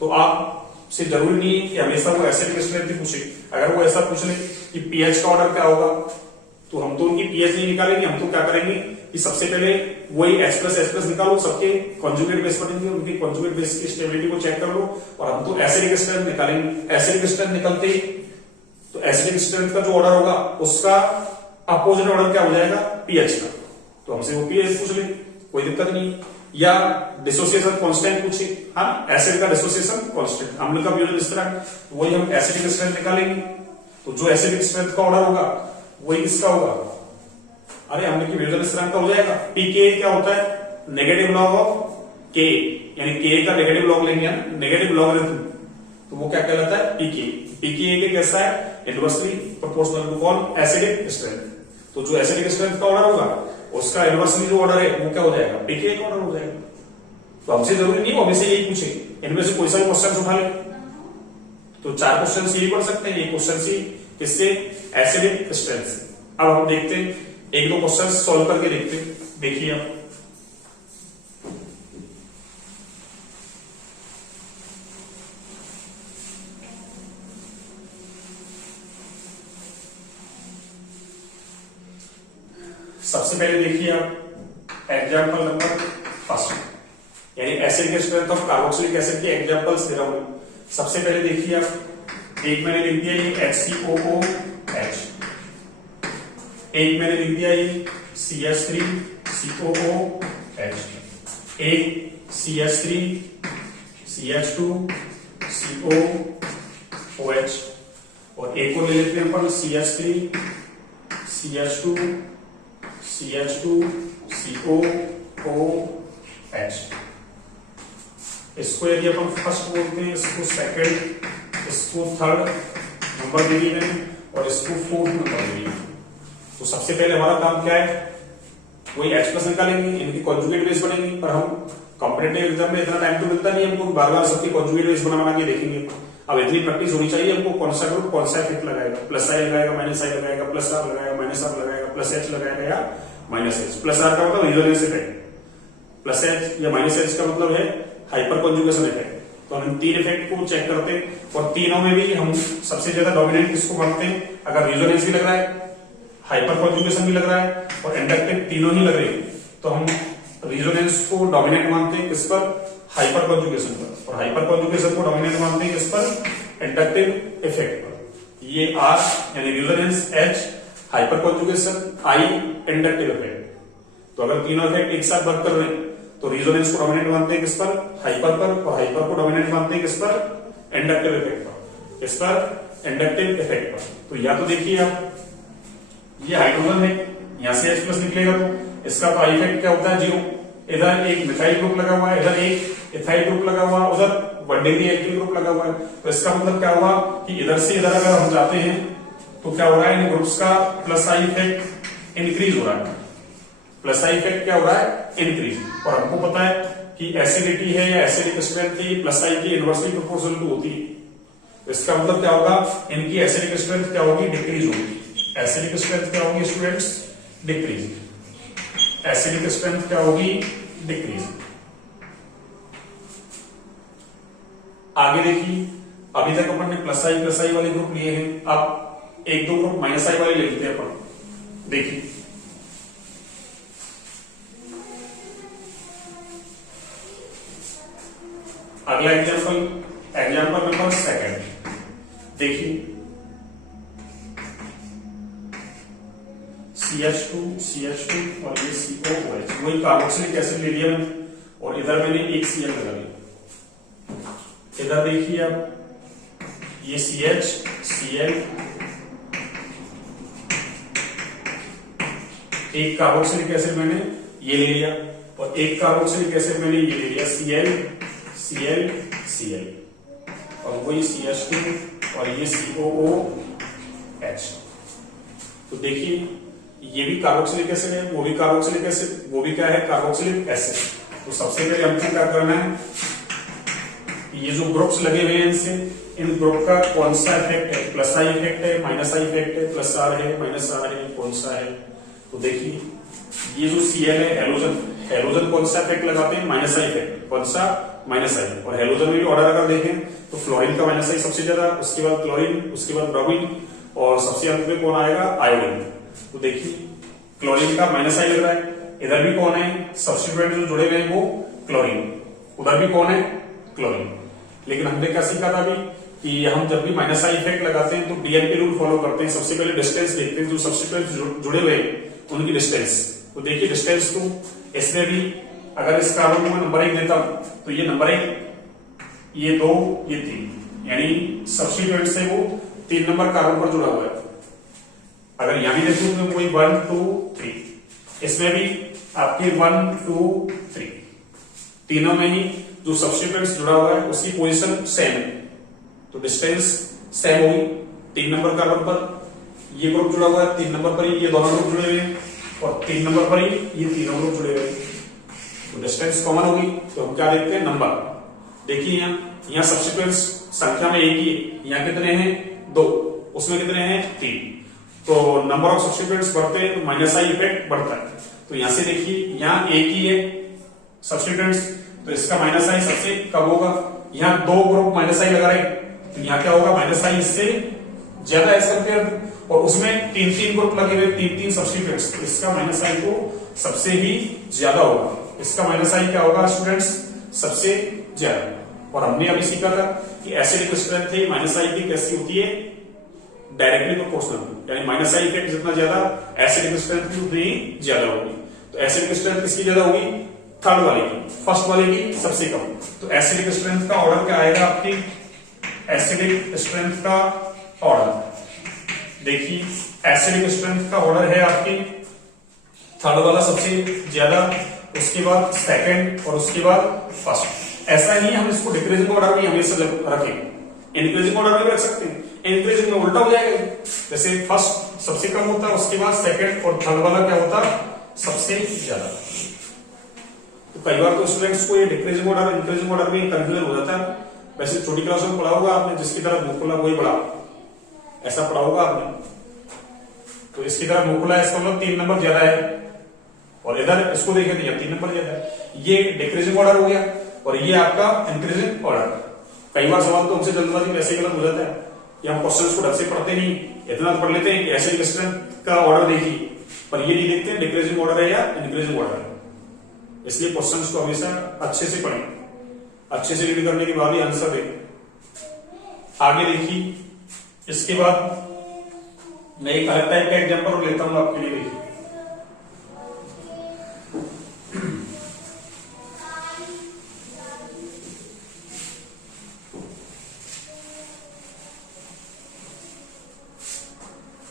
तो आप से जरूरी नहीं है कि हमेशा वो एसिडिक स्ट्रेंथ ही पूछे। अगर वो ऐसा पूछ ले कि पीएच का ऑर्डर क्या होगा, तो हम तो उनकी पीएच नहीं निकालेंगे, हम तो क्या करेंगे कि सबसे पहले वही H प्लस निकालो, सबके कॉन्जुगेट बेस पढ़ेंगे, उनकी कॉन्जुगेट बेस की स्टेबिलिटी को चेक कर लो, और हम तो एसिडिक स्ट्रेंथ निकालेंगे। एसिडिक स्ट्रेंथ निकलते ही तो एसिडिक स्ट्रेंथ का जो ऑर्डर होगा उसका अपोजिट ऑर्डर क्या हो जाएगा, पीएच का। तो हमसे वो पीएच पूछ ले, कोई दिक्कत नहीं। या डिसोसिएशन कांस्टेंट पूछे, हाँ एसिड का डिसोसिएशन कांस्टेंट, अम्ल का वियोजन स्थिरांक, वही हम एसिडिक स्ट्रेंथ निकालेंगे। तो जो एसिडिक स्ट्रेंथ का ऑर्डर होगा वही किसका होगा, अरे अम्ल की वियोजन स्थिरांक का हो जाएगा। पीके क्या होता है, नेगेटिव लॉग ऑफ के, यानी के का नेगेटिव लॉग लेंगे, नेगेटिव लॉगरिथम, तो वो क्या कहलाता है, पीके। पीके कैसा है, इनवर्सली प्रोपोर्शनल टू कौन, एसिडिक स्ट्रेंथ। तो जो एसिडिक स्ट्रेंथ का ऑर्डर होगा उसका इनवर्सली जो ऑर्डर है वो क्या हो जाएगा, पीके का ऑर्डर हो जाएगा। तो हमसे जरूरी नहीं वो हमेशा यही पूछे, इनमें से कोई सा भी क्वेश्चन उठा ले। तो 4 क्वेश्चन यही पढ़ सकते हैं, ये क्वेश्चन सी किससे, एसिडिक स्ट्रेंथ से। अब हम देखते हैं, एक दो क्वेश्चन सॉल्व करके देखते हैं। देखिए आप, सबसे पहले देखिए आप एग्जाम्पल नंबर फर्स्ट, यानी acidic strength of carboxylic acid के एग्जाम्पल्स दे रहा हूं। सबसे पहले देखिए आप, एक मैंने लिख दिया ये HCOOH, एक मैंने लिख दिया ये CH3COOH, एक CH3CH2COOH, और एक को ले लेते हैं अपन CH3CH2CH2COOH। इसको यदि अपन फर्स्ट बोलते हैं, इसको सेकंड, इसको थर्ड नंबर दे दिए मैंने, और इसको फोर्थ नंबर दे दिए। तो सबसे पहले हमारा काम क्या है, वही H प्लस निकालेंगे, इनकी कॉन्जुगेट बेस बनेंगी। पर हम कॉम्पिटिटिव एग्जाम में इतना टाइम तो मिलता नहीं हमको, बार बार सबकी कॉन्जुगेट बेस बना के देखेंगे। अब इतनी प्रैक्टिस होनी चाहिए हमको, कौन सा ग्रुप कौन सा इफेक्ट लगाएगा, प्लस आई लगाएगा, माइनस आई लगाएगा, प्लस आर लगाएगा, माइनस आर लगाएगा, प्लस एच लगाएगा या माइनस एच। प्लस आर का मतलब रिजोनेंस इफेक्ट, प्लस एच या माइनस एच का मतलब है हाइपर कॉन्जुगेशन इफेक्ट। तो हम इन 3 इफेक्ट को चेक करते हैं, और तीनों में भी हम सबसे ज्यादा डोमिनेंट किसको मानते हैं, अगर रिजोनेंस भी लग रहा है, हाइपर कॉन्जुगेशन भी लग रहा है और इंडक्टिव, तीनों ही लग रहे हैं, तो हम रिजोनेंस को डोमिनेंट मानते हैं किस पर, हाइपर कॉन्जुगेशन पर, और हाइपर कॉन्जुगेशन को डोमिनेंट मानते हैं किस पर, इंडक्टिव इफेक्ट पर। ये आर यानी रिजोनेंस, एच हाइपर कॉन्जुगेशन, आई इंडक्टिव इफेक्ट। तो अगर तीनों इफेक्ट एक साथ वर्क कर रहे हैं तो रिजोनेंस को डोमिनेंट मानते हैं किस पर, हाइपर पर, और हाइपर को डोमिनेंट मानते हैं किस पर, इंडक्टिव इफेक्ट पर, किस पर, इंडक्टिव इफेक्ट पर। तो या तो देखिए आप, ये हाइड्रोजन है, यहां से H प्लस निकलेगा तो इसका तो आई इफेक्ट क्या होता है, 0। इधर एक मिथाइल ग्रुप लगा हुआ है, इधर एक इथाइल ग्रुप लगा हुआ है, उधर 1 डिग्री एल्किल ग्रुप लगा हुआ है। तो इसका मतलब क्या हुआ कि इधर से इधर अगर हम जाते हैं तो क्या हो रहा है, इन ग्रुप्स का प्लस आई इफेक्ट इंक्रीज हो रहा है। प्लस आई इफेक्ट क्या हो रहा है, इंक्रीज। और हमको पता है कि एसिडिटी है या एसिडिक स्ट्रेंथ है, प्लस आई की इनवर्सली प्रोपोर्शनल टू होती है। तो इसका मतलब क्या होगा, इनकी एसिडिक स्ट्रेंथ क्या होगी, डिक्रीज होगी। एसिडिक स्ट्रेंथ क्या होगी स्टूडेंट्स, डिक्रीज। एसिडिक स्ट्रेंथ क्या होगी, डिक्रीज। आगे देखिए, अभी तक अपन ने प्लस आई वाले ग्रुप लिए हैं, अब एक दो ग्रुप माइनस आई वाले ले लेते हैं अपन। देखिए अगला एग्जाम्पल नंबर सेकंड, देखिए CH2 और ये COOH, वही कार्बोक्सिलिक एसिड ले लिया मैंने, और इधर मैंने एक Cl लगा लिया। इधर देखिए आप, ये CH Cl, एक कार्बोक्सिलिक एसिड मैंने ये ले लिया, और एक कार्बोक्सिलिक एसिड मैंने ये ले लिया Cl, और वही CH2 और ये COOH। तो देखिए ये भी कार्बोक्सिलिक एसिड है, वो भी कार्बोक्सिलिक एसिड, वो भी क्या है, कार्बोक्सिलिक एसिड। तो सबसे पहले हमको क्या करना है, ये जो ग्रुप्स लगे हुए हैं इनसे, इन ग्रुप का कौन सा इफेक्ट है, प्लस आई इफेक्ट है, माइनस आई इफेक्ट है, प्लस आर है, माइनस आर है, कौन सा है। तो देखिए ये जो Cl है हेलोजन कौन सा इफेक्ट लगाते हैं, माइनस आई इफेक्ट, कौन सा, माइनस आई। और हेलोजन में भी ऑर्डर अगर देखें तो फ्लोरीन का माइनस आई सबसे ज्यादा, उसके बाद क्लोरीन, उसके बाद ब्रोमीन और सबसे अंत में कौन आएगा, आयोडीन। तो देखिए क्लोरीन का माइनस आई लग रहा है, इधर भी कौन है, सब्स्टिट्यूएंट जो जुड़े हुए हैं वो क्लोरीन, उधर भी कौन है, क्लोरीन। लेकिन हमने क्या सीखा था अभी कि हम जब भी माइनस आई इफेक्ट लगाते हैं तो डीएनपी रूल फॉलो करते हैं। सबसे पहले डिस्टेंस देखते हैं, जो सब्स्टिट्यूएंट जुड़े हुए हैं उनकी डिस्टेंस। तो देखिए डिस्टेंस टू, इसमें भी अगर इस कार्बन को मैं नंबर 1 देता हूं तो ये नंबर 1, ये 2, ये 3, यानी सब्स्टिट्यूएंट से वो 3 नंबर कार्बन पर जुड़ा हुआ है। अगर यहां भी देखूं तो कोई 1 2 3, इसमें भी आपके 1 2 3, तीनों में ही जो सब्स्टिट्यूएंट्स जुड़ा हुआ है उसकी पोजीशन सेम है, तो डिस्टेंस सेम होगी। 3 नंबर कार्बन पर ये ग्रुप जुड़ा हुआ है, 3 नंबर पर ही ये दोनों ग्रुप जुड़े हुए हैं, और 3 नंबर पर ही ये तीनों ग्रुप जुड़े हुए हैं, तो डिस्टेंस कॉमन होगी। तो हम क्या देखते हैं, नंबर। देखिए यहाँ सब्स्टिट्यूएंट्स संख्या में एक ही है, यहाँ कितने हैं, 2, उसमें कितने हैं, 3। तो नंबर ऑफ सब्स्टिट्यूएंट्स बढ़ते हैं तो माइनस आई इफेक्ट बढ़ता है। तो यहां से देखिए यहाँ एक ही है सब्स्टिट्यूएंट्स, तो इसका माइनस आई सबसे कम होगा। यहाँ 2 ग्रुप माइनस आई लगा रहे तो यहाँ क्या होगा, माइनस आई इससे ज्यादा एज कंपेयर, और उसमें 3 ग्रुप लगे हुए, 3 सब्स्टिट्यूएंट्स, तो इसका माइनस आई तो सबसे ही ज्यादा होगा। इसका माइनस आई क्या होगा स्टूडेंट्स, सबसे ज्यादा। और हमने अभी सीखा था कि एसिडिक स्ट्रेंथ है माइनस आई की कैसी होती है, डायरेक्टली प्रोपोर्शनल, यानी माइनस आई इफेक्ट जितना ज्यादा एसिडिक स्ट्रेंथ भी उतनी ज्यादा होगी। तो एसिडिक स्ट्रेंथ किसकी ज्यादा होगी, थर्ड वाले की, फर्स्ट वाले की सबसे कम। तो एसिडिक स्ट्रेंथ का ऑर्डर क्या आएगा आपकी, एसिडिक स्ट्रेंथ का ऑर्डर, देखिए एसिडिक स्ट्रेंथ का ऑर्डर है आपकी थर्ड वाला सबसे ज्यादा, उसके बाद सेकंड और उसके बाद फर्स्ट। ऐसा ही हम इसको डिक्रीजिंग ऑर्डर भी हमेशा रखेंगे, इंक्रीजिंग ऑर्डर भी रख सकते हैं। इंक्रीजिंग में उल्टा हो जाएगा, जैसे फर्स्ट सबसे कम होता है, उसके बाद सेकंड और थर्ड वाला क्या होता है, सबसे ज्यादा। तो कई बार तो स्टूडेंट्स को ये डिक्रीजिंग ऑर्डर इंक्रीजिंग ऑर्डर में कंफ्यूजन हो जाता है। वैसे छोटी क्लास में पढ़ा होगा आपने, जिसकी तरफ मुंह खुला वही बड़ा, ऐसा पढ़ा होगा आपने। तो इसकी तरफ मुंह खुला है, इसका मतलब 3 नंबर ज्यादा है, और इधर इसको देखें तो 3 नंबर ज्यादा है। ये डिक्रीजिंग ऑर्डर हो गया, और ये आपका इंक्रीजिंग ऑर्डर। कई बार सवाल तो हमसे जल्दबाजी में ऐसे गलत हो जाता है कि हम क्वेश्चंस को ढंग से पढ़ते नहीं, इतना तो पढ़ लेते हैं कि एसिडिक स्ट्रेंथ का ऑर्डर देखिए, पर ये नहीं देखते डिक्रीजिंग ऑर्डर है या इंक्रीजिंग ऑर्डर है। इसलिए क्वेश्चंस को हमेशा अच्छे से पढ़ें, अच्छे से रीड करने के बाद ही आंसर दें। आगे देखिए, इसके बाद मैं एक अलग टाइप का एग्जांपल लेता हूं आपके लिए। देखिए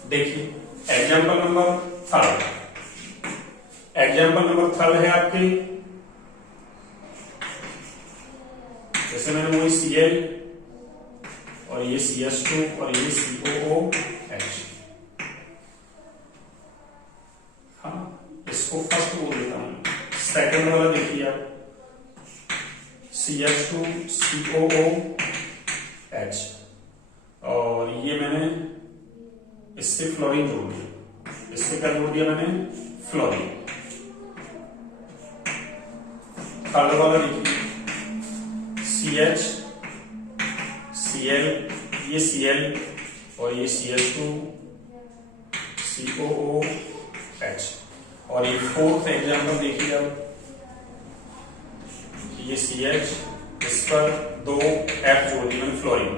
देखिए एग्जाम्पल नंबर 3, एग्जाम्पल नंबर 3 है आपके, जैसे मैंने वही Cl और ये CH2 और ये COOH, हाँ इसको फर्स्ट बोल देता हूं। सेकंड वाला देखिए आप, CH2 COOH, और ये मैंने इससे फ्लोरीन जोड़ दिया, इससे क्या जोड़ दिया मैंने, फ्लोरीन। थर्ड वाला देखिए CH Cl, ये Cl और ये CH2 COOH, और ये फोर्थ एग्जाम्पल देखिए आप, ये CH, इस पर 2 F जोड़ दिया मैंने, फ्लोरीन,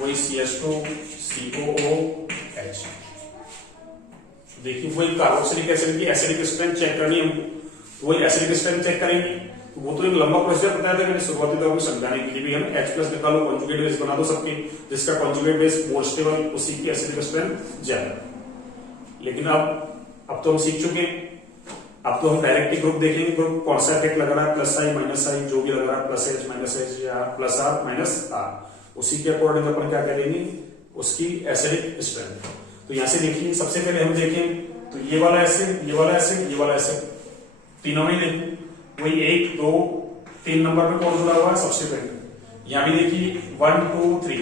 वही CH2 COOH। देखिए वही कार्बोक्सिलिक एसिड की एसिडिक स्ट्रेंथ चेक करनी है, वही एसिडिक स्ट्रेंथ चेक करेंगे। वो तो एक लंबा प्रोसीजर बताया था मैंने शुरुआती दौर में समझाने के लिए भी, है H+ निकालो, कॉन्जुगेट बेस बना दो सबके, जिसका कॉन्जुगेट बेस मोर स्टेबल, उसी की एसिडिक स्ट्रेंथ ज्यादा। लेकिन अब तो हम सीख चुके हैं, अब तो हम डायरेक्टली ग्रुप देखेंगे, ग्रुप कौन सा इफेक्ट लग रहा है, प्लस आई माइनस आई, जो भी लग रहा है, प्लस एच माइनस एच या प्लस आर माइनस आर, उसी के अकॉर्डिंग अपन क्या करेंगे, उसकी एसिडिक स्ट्रेंथ। तो यहां से देखिए, सबसे पहले हम देखें तो ये वाला एसिड, ये वाला एसिड, ये वाला एसिड, तीनों में देखिए वही 1 2 3 नंबर पे कौन जुड़ा हुआ है, सब्स्टिट्यूएंट। यहां भी देखिए 1 2 3,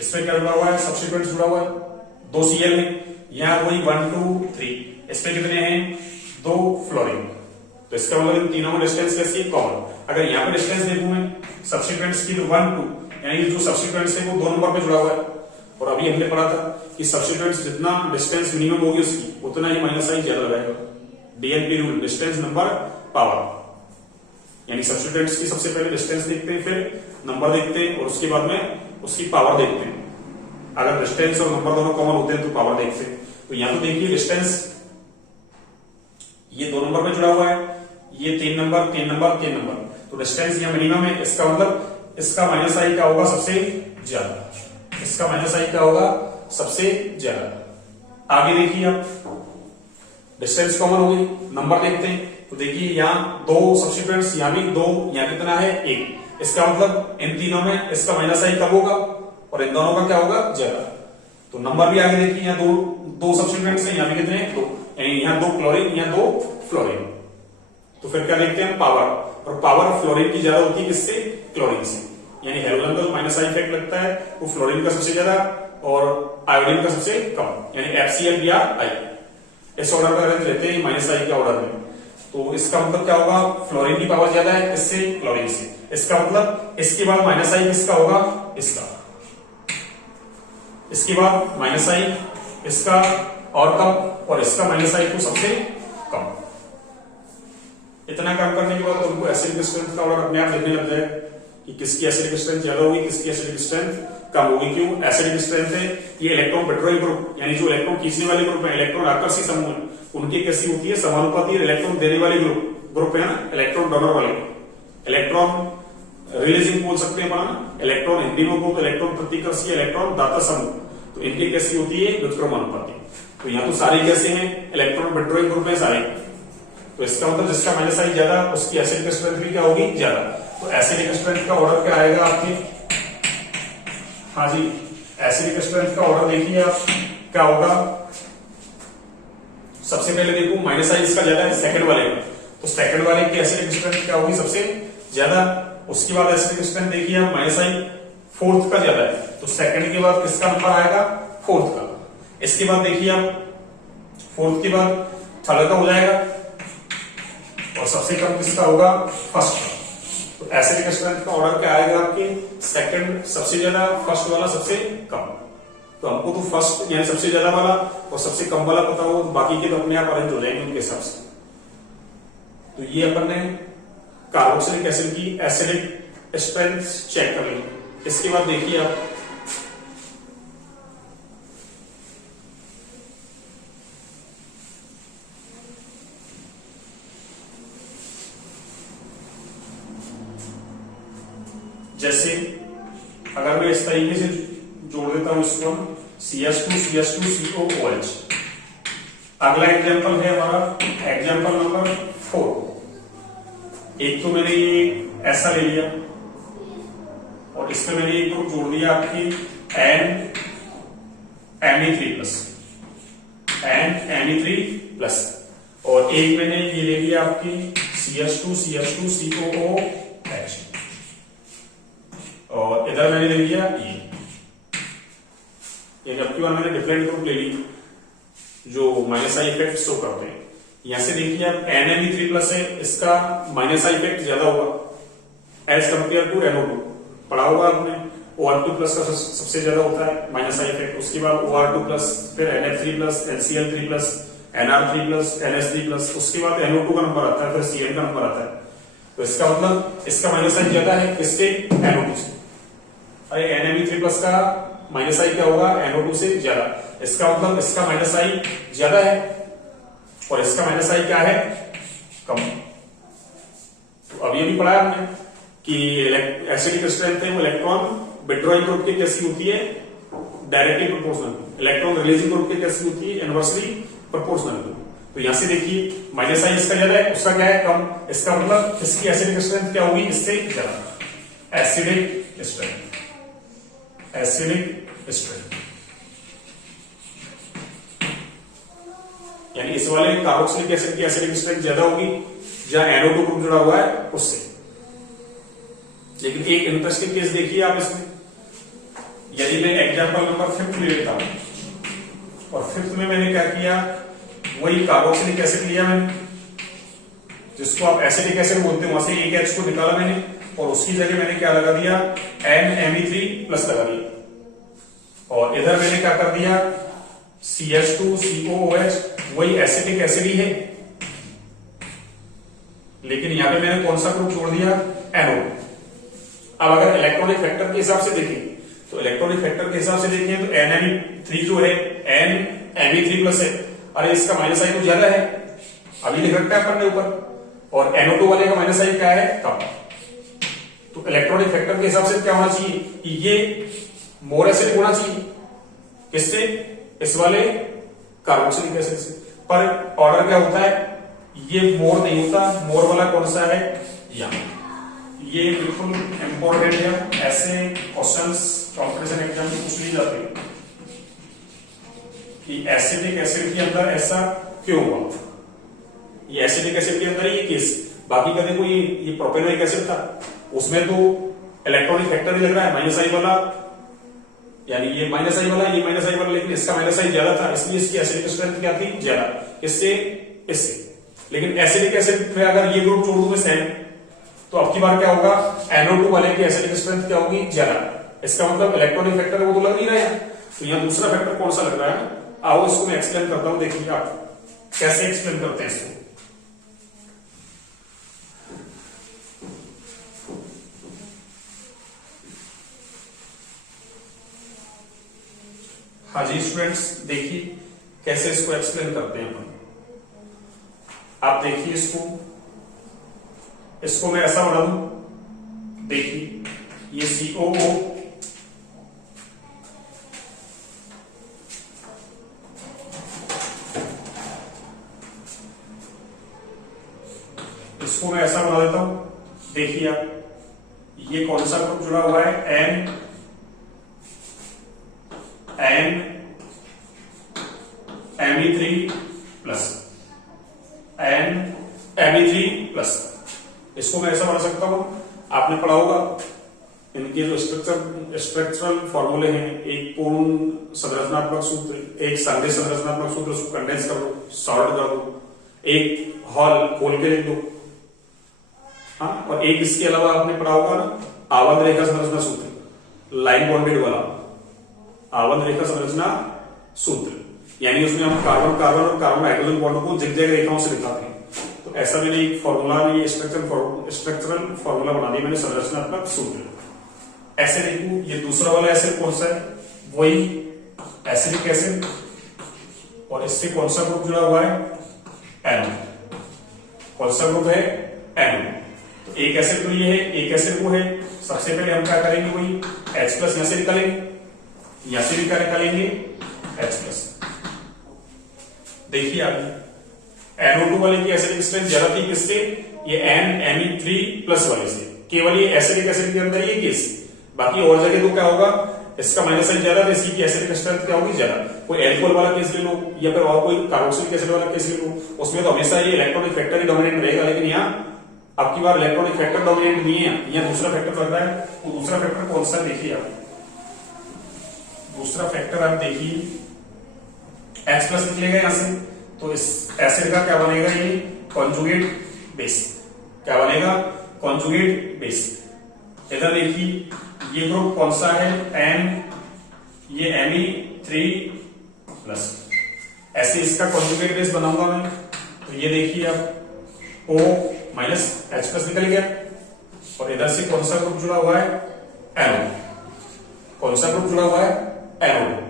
इसमें क्या जुड़ा हुआ है, सब्स्टिट्यूएंट जुड़ा हुआ है, 2 Cl है। यहां वही 1 2 3, इसमें कितने हैं, 2 फ्लोरीन। तो इसका मतलब इन तीनों में डिस्टेंस कैसी है, कॉमन। अगर यहाँ पे डिस्टेंस देखूं मैं सब्स्टिट्यूएंट्स की 1 2, यानी जो सब्स्टिट्यूएंट्स है वो 2 नंबर पे जुड़ा हुआ है, और अभी हमने पढ़ा था कि सब्स्टिट्यूएंट्स जितना डिस्टेंस मिनिमम होगी उसकी उतना ही माइनस साइन ज्यादा लगाएगा। DNP rule, distance number power, यानी सब्स्टिट्यूएंट्स की सबसे पहले डिस्टेंस देखते हैं, फिर नंबर देखते हैं, और उसके बाद में उसकी पावर देखते हैं। अगर डिस्टेंस और नंबर दोनों कॉमन होते हैं तो पावर देखते हैं। तो यहां तो देखिए डिस्टेंस ये 2 नंबर पे जुड़ा हुआ है, ये 3 नंबर 3 नंबर 3 नंबर, तो डिस्टेंस यहाँ मिनिमम है। इसका मतलब इसका माइनस आई क्या होगा, सबसे ज्यादा। इसका माइनस आई क्या होगा, सबसे ज्यादा। आगे देखिए आप, डिस्टेंस कॉमन हो गई, नंबर देखते हैं। तो देखिए यहाँ 2 सब्स्टिट्यूएंट्स, यहाँ भी 2, यहाँ कितना है 1। इसका मतलब इन तीनों में इसका माइनस आई कब होगा और इन दोनों का क्या होगा, ज्यादा। तो नंबर भी आगे देखिए, यहाँ दो सब्स्टिट्यूएंट्स हैं, यहाँ भी कितने हैं 2, यानी यहाँ 2 क्लोरीन, यहाँ 2 फ्लोरीन। तो फिर क्या देखते हैं, पावर, और पावर फ्लोरीन की ज्यादा होती है किससे, क्लोरीन से। यानी हेलोजन का जो माइनस आई इफेक्ट लगता है वो फ्लोरीन का सबसे ज्यादा और आयोडीन का सबसे कम, यानी FCl या I। इस ऑर्डर का अरेंज रहते हैं माइनस आई के ऑर्डर में। तो इसका मतलब क्या होगा, फ्लोरीन की पावर ज्यादा है किससे, क्लोरीन से। इसका मतलब इसके बाद माइनस आई किसका होगा, इसका। इसके बाद माइनस आई इसका और कम, और इसका माइनस आई को सबसे कम। इतना काम करने के बाद तुमको एसिडिक स्ट्रेंथ का ऑर्डर अपने आप लिखने लग जाए कि किसकी एसिडिक स्ट्रेंथ ज्यादा होगी, किसकी एसिडिक स्ट्रेंथ कम होगी। क्यों, एसिडिक स्ट्रेंथ है ये इलेक्ट्रॉन विड्रॉइंग ग्रुप, यानी जो इलेक्ट्रॉन खींचने वाले ग्रुप है, इलेक्ट्रॉन आकर्षी समूह, उनकी कैसी होती है, समानुपाती। इलेक्ट्रॉन देने वाले ग्रुप है ना, इलेक्ट्रॉन डोनर वाले। इलेक्ट्रॉन रिलीजिंग बोल सकते हैं ना, इलेक्ट्रॉन हिंदी में बोलते इलेक्ट्रॉन प्रतिकर्षी, इलेक्ट्रॉन दाता समूह, तो इनकी कैसी होती है, व्युत्क्रमानुपाती। तो यहाँ तो सारे कैसे हैं, इलेक्ट्रॉन विड्रॉइंग ग्रुप है सारे। तो इसका मतलब जिसका माइनस आई ज्यादा उसकी एसिडिक स्ट्रेंथ भी क्या होगी, ज्यादा। तो एसिडिक स्ट्रेंथ का ऑर्डर क्या आएगा आपके, हाँ जी, एसिडिक स्ट्रेंथ का ऑर्डर देखिए आप क्या होगा। सबसे पहले देखो माइनस आई इसका ज्यादा है सेकंड वाले का, तो सेकंड वाले की एसिडिक स्ट्रेंथ क्या होगी, सबसे ज्यादा। उसके बाद एसिडिक स्ट्रेंथ देखिए आप, माइनस आई फोर्थ का ज्यादा है, तो सेकंड के बाद किसका नंबर आएगा, फोर्थ का। इसके बाद देखिए आप, फोर्थ के बाद थर्ड का हो जाएगा, और सबसे कम किसका होगा, फर्स्ट का। तो एसिडिक स्ट्रेंथ का ऑर्डर क्या आएगा आपके, सेकंड सबसे ज्यादा, फर्स्ट वाला सबसे कम। तो हमको तो फर्स्ट यानी सबसे ज्यादा वाला और सबसे कम वाला पता हो, बाकी के तो अपने आप अरेंज हो जाएंगे उनके हिसाब से। तो ये अपन ने कार्बोक्सिलिक एसिड की एसिडिक स्ट्रेंथ चेक कर ली। इसके बाद देखिए आप, जैसे अगर मैं इस तरीके से जोड़ देता हूं इसको, CH2CH2COOH। अगला एग्जांपल है हमारा एग्जांपल नंबर 4। एक तो मैंने ये ऐसा ले लिया और इसमें मैंने एक ग्रुप जोड़ दिया आपकी Me3+, और एक मैंने ये ले लिया आपकी CH2CH2COOH, और इधर मैंने ले लिया ये जबकि मैंने डिफरेंट ग्रुप ले ली जो माइनस आई इफेक्ट शो करते हैं। यहां से देखिए आप NMe3+ है, इसका माइनस आई इफेक्ट ज्यादा होगा एज कंपेयर टू NO2, पढ़ा होगा आपने। OR2+ का सबसे ज्यादा होता है माइनस आई इफेक्ट, उसके बाद OR2+, फिर NF3+, NCl3+, NR3+, NS3+, उसके बाद NO2 का नंबर आता है, फिर Cl का नंबर आता है। तो इसका मतलब इसका माइनस आई ज्यादा है किससे, NO2 से। अरे NMe3+ का माइनस आई क्या होगा, NO2 से ज्यादा। इसका मतलब इसका माइनस आई ज्यादा है और इसका माइनस आई क्या है, कम। तो अभी अभी पढ़ा हमने कि एसिडिक स्ट्रेंथ है वो इलेक्ट्रॉन विड्रॉइंग ग्रुप की कैसी होती है, directly proportional. Electron releasing group की कैसी होती है, इनवर्सली प्रोपोर्शनल। तो यहां से देखिए माइनस आई इसका ज्यादा है, उसका क्या है, कम। इसका मतलब इसकी एसिडिक स्ट्रेंथ क्या होगी, इससे ज्यादा। एसिडिक स्ट्रेंथ, एसिडिक स्ट्रेंथ यानी इस वाले कार्बोक्सिलिक एसिड की एसिडिक स्ट्रेंथ ज्यादा होगी जहां NO2 ग्रुप जुड़ा हुआ है उससे। लेकिन एक इंटरेस्टिंग केस देखिए आप इसमें, यदि मैं एग्जांपल नंबर 5 ले लेता हूं, और 5th में मैंने क्या किया, वही कार्बोक्सिलिक एसिड लिया मैंने, जिसको आप एसिटिक एसिड बोलते हैं, वहां से एक H को निकाला मैंने और उसकी जगह मैंने क्या लगा दिया, NMe3+ लगा दिया। और इधर मैंने क्या कर दिया, CH2COOH, वही एसिटिक एसिड ही है, लेकिन यहां पे मैंने कौन सा ग्रुप जोड़ दिया, NO। अब अगर इलेक्ट्रॉनिक फैक्टर के हिसाब से देखें तो इलेक्ट्रॉनिक फैक्टर के हिसाब से देखें तो NMe3 जो है NMe3+ है, अरे इसका माइनस साइन तो ज्यादा है, अभी लिख रखा है अपन ने ऊपर, और NO2 वाले का माइनस साइन क्या है, कम। तो इलेक्ट्रॉनिक फैक्टर के हिसाब से क्या होना चाहिए, ये मोर एसिड होना चाहिए, किससे, इस वाले कार्बोक्सिलिक एसिड से। पर ऑर्डर क्या होता है, ये मोर नहीं होता, मोर वाला कौन सा है, यहां। ये बिल्कुल इंपॉर्टेंट है, ऐसे क्वेश्चंस कॉम्पिटिशन एग्जाम में पूछ लिए जाते हैं कि एसिडिक एसिड के अंदर ऐसा क्यों हुआ, ये एसिडिक एसिड के अंदर ये केस, बाकी का देखो ये प्रोपेनोइक एसिड था, उसमें तो इलेक्ट्रॉनिक फैक्टर ही लग रहा है माइनस आई वाला, यानी ये माइनस आई वाला, ये माइनस आई वाला, लेकिन इसका माइनस आई ज्यादा था, इसलिए इसकी एसिडिक स्ट्रेंथ क्या थी, ज्यादा, इससे इससे। लेकिन एसिडिक एसिड में अगर ये ग्रुप जोड़ दूं मैं सेम, तो अब की बार क्या होगा, NO2 वाले की एसिडिक स्ट्रेंथ क्या होगी, ज्यादा। इसका मतलब इलेक्ट्रॉनिक फैक्टर वो तो लग नहीं रहा है, तो यहां दूसरा फैक्टर कौन सा लग रहा है, आओ इसको मैं एक्सप्लेन करता हूं, देखिए आप कैसे एक्सप्लेन करते हैं इसको। हाँ जी स्टूडेंट्स, देखिए कैसे इसको एक्सप्लेन करते हैं अपन। आप देखिए इसको मैं ऐसा बना दूं, देखिए ये COO, इसको मैं ऐसा बना देता हूं, देखिए आप ये कौन सा ग्रुप जुड़ा हुआ है, NMe3+, इसको मैं ऐसा बना सकता हूं, आपने पढ़ा होगा इनके जो स्ट्रक्चरल फॉर्मूले हैं, एक पूर्ण संरचनात्मक सूत्र, एक संदेश संरचनात्मक सूत्र, उसको कंडेंस कर दो, सॉर्ट कर दो, एक हॉल खोल के लिख दो, हाँ, और एक इसके अलावा आपने पढ़ा होगा ना आवर्त रेखा संरचना सूत्र, लाइन बॉन्डेड वाला आवर्त रेखा संरचना सूत्र, यानी उसमें हम कार्बन कार्बन और कार्बन हाइड्रोजन बॉन्ड को जिग-जैग रेखाओं से दिखाते हैं। तो ऐसा मैंने एक फॉर्मूला, ये स्ट्रक्चरल फॉर्मूला बना दिया मैंने, संरचनात्मक सूत्र। ऐसे देखो, ये दूसरा वाला एसिड कौन सा है, वही एसिडिक एसिड, और इससे कौन सा ग्रुप जुड़ा हुआ है, NO। कौन सा ग्रुप है, NO। तो एक एसिड तो ये है, एक एसिड वो है। सबसे पहले हम क्या करेंगे, वही H+ यहां से निकालेंगे, यहां से भी क्या निकालेंगे, H+। देखिए आगे NO2 वाले की एसिडिक स्ट्रेंथ ज्यादा थी, किससे, ये NMe3+ वाले से, केवल ये एसिडिक एसिड के अंदर ये केस, बाकी और जगह तो क्या होगा, इसका माइनस साइन ज्यादा, तो इसकी एसिडिक स्ट्रेंथ क्या होगी, ज्यादा। कोई अल्कोहल वाला केस ले लो या फिर और कोई कार्बोक्सिलिक एसिड वाला केस ले लो, उसमें तो हमेशा ये इलेक्ट्रॉनिक फैक्टर ही डोमिनेंट रहेगा, लेकिन यहाँ अब की बार इलेक्ट्रॉनिक फैक्टर डोमिनेंट नहीं है, यहाँ दूसरा फैक्टर लग रहा है। तो दूसरा फैक्टर कौन सा, देखिए आप, दूसरा फैक्टर आप देखिए H+ निकलेगा यहां से, तो इस एसिड का क्या बनेगा, ये कॉन्जुगेट बेस, क्या बनेगा, कॉन्जुगेट बेस। इधर देखिए ये ग्रुप कौन सा है, ये Me3+, ऐसे इसका कॉन्जुगेट बेस बनाऊंगा मैं, तो ये देखिए अब O-H+ निकल गया, और इधर से कौन सा ग्रुप जुड़ा हुआ है, NO। कौन सा ग्रुप जुड़ा हुआ है, NO।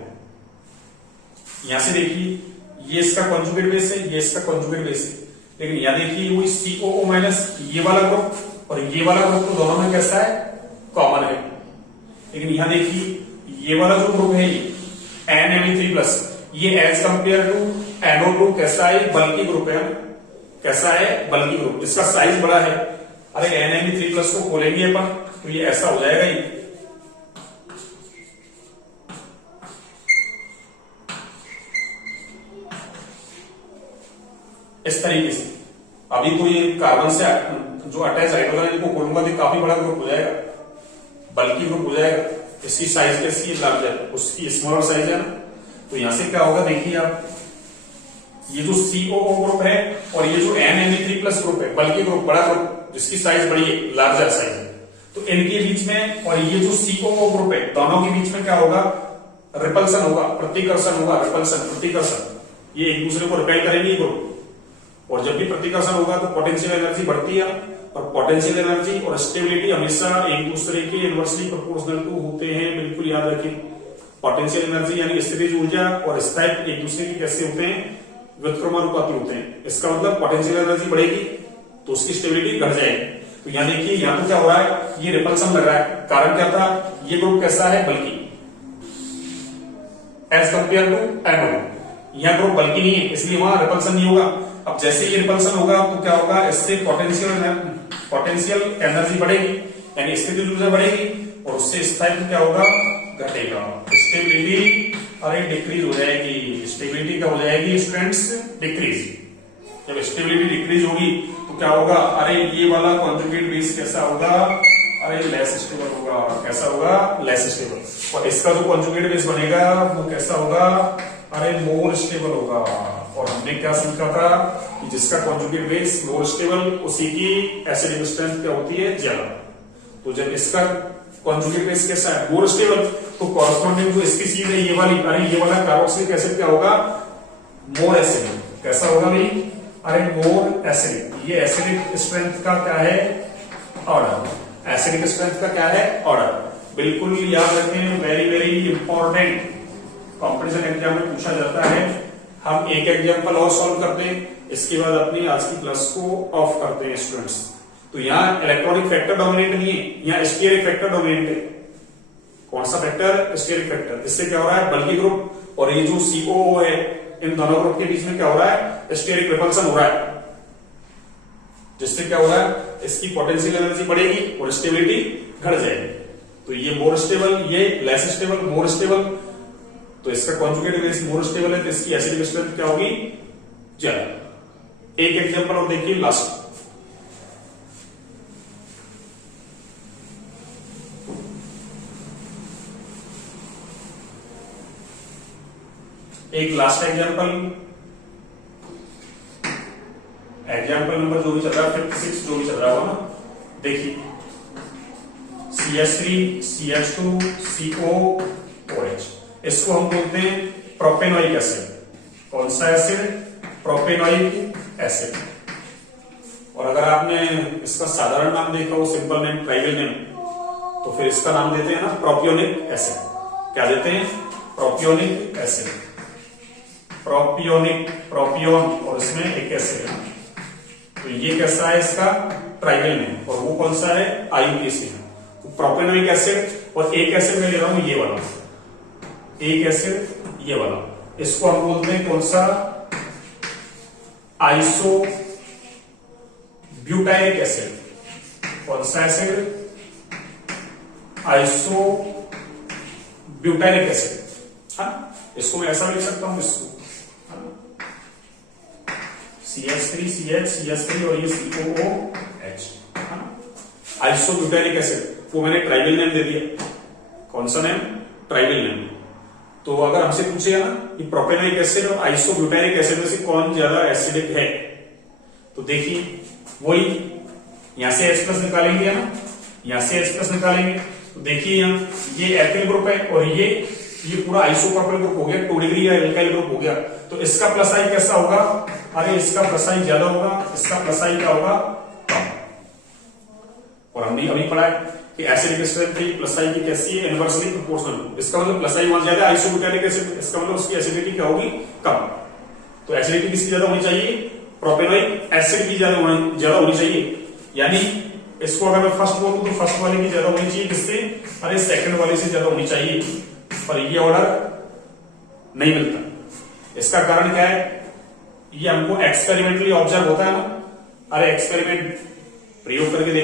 यहां से देखिए ये इसका कॉन्जुगेट बेस है, ये इसका कॉन्जुगेट बेस है, लेकिन यहां देखिए वही COO- ये वाला ग्रुप और ये वाला ग्रुप तो दोनों में कैसा है, कॉमन है। लेकिन यहां देखिए ये वाला जो ग्रुप है, ये NMe3+, ये एज कंपेयर टू NO2 कैसा है, बल्कि ग्रुप है, कैसा है, बल्कि ग्रुप, इसका साइज बड़ा है। अरे NMe3+ को खोलेंगे अपन तो ये ऐसा हो जाएगा, ये इस तरीके से। अभी तो ये कार्बन से जो अटैच हाइड्रोजन है, इनको खोलूंगा तो काफी बड़ा ग्रुप हो जाएगा, बल्कि ग्रुप हो जाएगा। इसकी साइज कैसी है, उसकी स्मॉल साइज है ना, तो यहां से क्या होगा, देखिए आप ये जो COO ग्रुप है और ये जो NMe3+ ग्रुप है, बल्कि ग्रुप, बड़ा ग्रुप जिसकी साइज बड़ी है, लार्जर साइज है, तो इनके बीच में और ये जो COO ग्रुप है, दोनों के बीच में क्या होगा? रिपल्सन होगा, प्रतिकर्षण होगा, रिपल्सन, प्रतिकर्षण। ये एक दूसरे को रिपेल करेंगे ये ग्रुप, और जब भी प्रतिकर्षण होगा तो पोटेंशियल एनर्जी बढ़ती है, और पोटेंशियल एनर्जी और स्टेबिलिटी हमेशा एक दूसरे के इनवर्सली प्रोपोर्शनल टू होते हैं, बिल्कुल याद रखें। पोटेंशियल एनर्जी यानी स्थितिज ऊर्जा और स्थायित्व एक दूसरे के कैसे होते हैं? व्युत्क्रमानुपाती होते हैं। इसका मतलब पोटेंशियल एनर्जी बढ़ेगी तो उसकी स्टेबिलिटी घट जाएगी। तो यहाँ देखिए, यहाँ तो क्या हो रहा है? ये रिपल्सन लग रहा है। कारण क्या था? ये ग्रुप कैसा है? बल्कि, एज कंपेयर टू NO। यह ग्रुप बल्कि नहीं है, इसलिए वहां रिपल्सन नहीं होगा। अब जैसे ये रिपल्सन होगा तो क्या होगा? इससे पोटेंशियल एनर्जी बढ़ेगी, यानी स्थितिज ऊर्जा बढ़ेगी, और उससे स्थायित्व क्या होगा? घटेगा। स्टेबिलिटी डिक्रीज हो जाएगी। स्टेबिलिटी क्या हो जाएगी स्टूडेंट्स? डिक्रीज। जब स्टेबिलिटी डिक्रीज होगी तो क्या होगा? अरे ये वाला कॉन्जुगेट बेस कैसा होगा? अरे लेस स्टेबल होगा। कैसा होगा? Less stable. और इसका जो कॉन्जुगेट बेस बनेगा वो कैसा होगा? अरे मोर स्टेबल होगा। और हमने क्या सीखा था कि जिसका कॉन्जुगेट बेस मोर स्टेबल, उसी की एसिडिक स्ट्रेंथ क्या होती है? ज्यादा। तो जब इसका कॉन्जुगेट बेस कैसा है? मोर स्टेबल, तो कॉरस्पॉन्डिंग जो इसकी चीज है ये वाली, अरे ये वाला कार्बोक्सिलिक एसिड क्या होगा? More acidic. कैसा होगा भाई? अरे मोर एसिडिक। ये एसिडिक स्ट्रेंथ का क्या है? ऑर्डर। एसिडिक स्ट्रेंथ का क्या है? ऑर्डर। बिल्कुल याद रखें, very very important, competition exam में पूछा जाता है। हम एक एग्जाम्पल और सॉल्व करते हैं, इसके बाद अपनी आज की क्लास को ऑफ करते हैं स्टूडेंट्स। तो यहाँ इलेक्ट्रॉनिक फैक्टर डोमिनेट नहीं है, यहाँ स्टीयरिक फैक्टर डोमिनेट है। कौन सा फैक्टर? Stearic factor. इससे क्या हो रहा है? बल्कि ग्रुप और ये जो COO है, इन दोनों ग्रुप के बीच में क्या हो रहा है? स्टीयरिक रिपल्सन हो रहा है, जिससे क्या हो रहा है? इसकी पोटेंशियल एनर्जी बढ़ेगी और स्टेबिलिटी घट जाएगी। तो ये मोर स्टेबल, ये लेस स्टेबल, मोर स्टेबल। तो इसका कॉन्जुगेट बेस मोर स्टेबल है, तो इसकी एसिडिक स्ट्रेंथ क्या होगी? ज्यादा। एक एग्जांपल और देखिए लास्ट। एक लास्ट एग्जांपल नंबर जो भी चल रहा है, 56 जो भी चल रहा होगा ना, देखिए CH3 CH2 COOH, इसको हम बोलते हैं प्रोपेनोइक एसिड। कौन सा एसिड? Propanoic acid. और अगर आपने इसका साधारण नाम देखा हो, सिंपल नेम, ट्राइबल नेम, तो फिर इसका नाम देते हैं ना प्रोपियोनिक एसिड। क्या देते हैं? Propionic acid. प्रोपियोनिक, प्रोपियोन और इसमें एक एसिड है, तो ये कैसा है? इसका ट्राइबल नेम। और वो कौन सा है? IUPAC। तो प्रोपेनोइक एसिड, और एक एसिड में ले रहा हूं ये वाला, एक एसिड ये वाला, इसको हम बोलते हैं कौन सा? Iso butylic acid. कौन सा एसिड? Iso butylic acid. हाँ, इसको मैं ऐसा भी लिख सकता हूं, इसको CH3 CH CH3 और ये COOH। आइसो ब्यूटाइलिक एसिड, वो मैंने ट्राइबल नेम दे दिया। कौन सा नेम? Tribal name. तो अगर हमसे पूछेगा ना कि प्रोपेनोइक एसिड और आइसो ब्यूटाइलिक एसिड में से कौन ज्यादा एसिडिक है, तो देखिए वही यहां से H+ निकालेंगे ना, यहां से H+ निकालेंगे, तो देखिए यहाँ ये एल्काइल ग्रुप है और ये पूरा आइसोप्रोपेल ग्रुप हो गया, 2 डिग्री या एल्काइल ग्रुप हो गया। तो इसका प्लस आई कैसा होगा? अरे इसका प्लस आई ज्यादा होगा, इसका प्लस आई क्या होगा? कम। और हमने अभी पढ़ा है कि एसिडिक स्ट्रेंथ की प्लस आई की कैसी है? Inversely proportional. इसका मतलब प्लस आई वहां ज्यादा, आइसोब्यूटाइलिक एसिड, इसका मतलब उसकी एसिडिटी क्या होगी? कम। तो एसिडिटी किसकी ज्यादा होनी चाहिए? प्रोपेनोइक एसिड की ज्यादा होनी चाहिए। यानी इसको अगर मैं फर्स्ट बोलूं तो फर्स्ट वाले की ज्यादा होनी चाहिए, किससे? अरे सेकंड वाले से ज्यादा होनी चाहिए, पर ये ऑर्डर नहीं मिलता। इसका कारण क्या है? ये हमको एक्सपेरिमेंटली ऑब्जर्व होता है ना। अरे एक्सपेरिमेंट प्रयोग करके